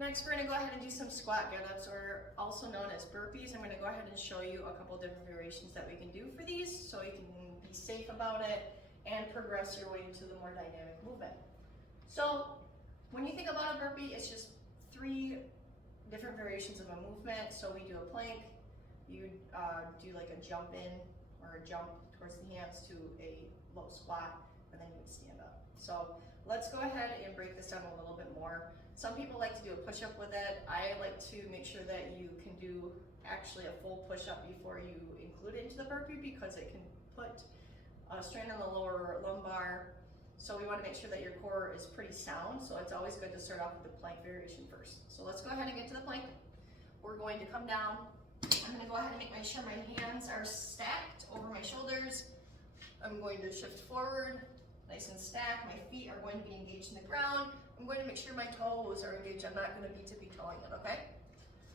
Next, we're gonna go ahead and do some squat get-ups, or also known as burpees. I'm gonna go ahead and show you a couple different variations that we can do for these so you can be safe about it and progress your way into the more dynamic movement. So when you think about a burpee, it's just 3 different variations of a movement. So we do a plank, you do like a jump in or a jump towards the hands to a low squat, and then you would stand up. So let's go ahead and break this down a little bit more. Some people like to do a push-up with it. I like to make sure that you can do actually a full push-up before you include it into the burpee, because it can put a strain on the lower lumbar. So we want to make sure that your core is pretty sound. So it's always good to start off with the plank variation first. So let's go ahead and get to the plank. We're going to come down. I'm going to go ahead and make sure my hands are stacked over my shoulders. I'm going to shift forward, nice and stacked. My feet are going to be engaged in the ground. I'm going to make sure my toes are engaged. I'm not going to be tippy-toeing it, okay?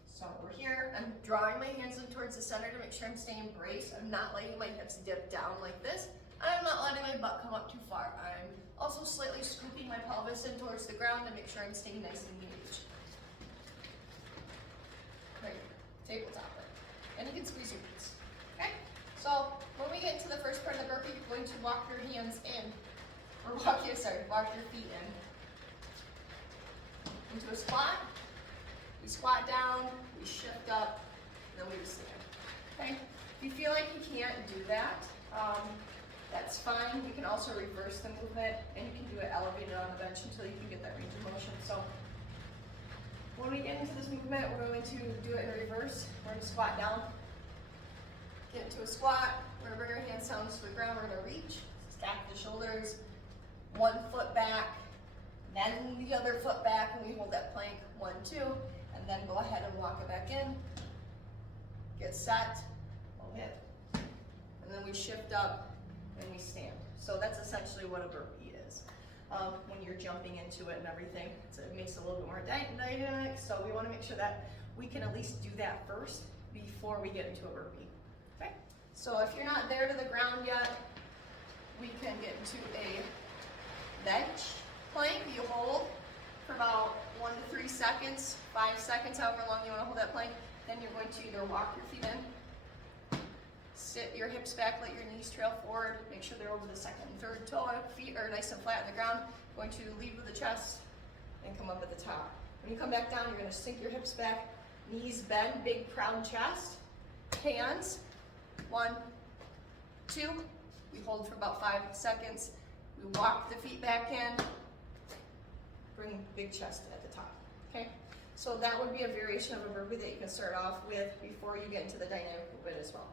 So we're here. I'm drawing my hands in towards the center to make sure I'm staying braced. I'm not letting my hips dip down like this. And I'm not letting my butt come up too far. I'm also slightly scooping my pelvis in towards the ground to make sure I'm staying nice and engaged. Right here, tabletop it. And you can squeeze your knees, okay? So when we get into the first part of the burpee, you're going to walk your hands in, or walk your feet in. Into a squat, we squat down, we shift up, and then we stand, okay? If you feel like you can't do that, that's fine. You can also reverse the movement, and you can do it elevated on the bench until you can get that range of motion. So when we get into this movement, we're going to do it in reverse. We're going to squat down, get into a squat. We're going to bring our hands down to the ground. We're going to reach, stack the shoulders, 1 foot back, then the other foot back, and we hold that plank, 1, 2, and then go ahead and walk it back in. Get set, low hip, and then we shift up and we stand. So that's essentially what a burpee is. When you're jumping into it and everything, it makes it a little bit more dynamic. So we want to make sure that we can at least do that first before we get into a burpee. Okay. So if you're not there to the ground yet, we can get into a bench plank. You hold for about 1 to 3 seconds, 5 seconds, however long you want to hold that plank. Then you're going to either walk your feet in, sit your hips back, let your knees trail forward, make sure they're over the 2nd and 3rd toe, feet are nice and flat on the ground. Going to lead with the chest and come up at the top. When you come back down, you're going to sink your hips back, knees bend, big proud chest, hands, 1, 2, we hold for about 5 seconds, we walk the feet back in, bring big chest at the top, okay? So that would be a variation of a burpee that you can start off with before you get into the dynamic movement as well.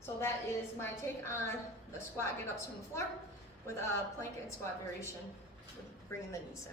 So that is my take on the squat get-ups from the floor with a plank and squat variation with bringing the knees in.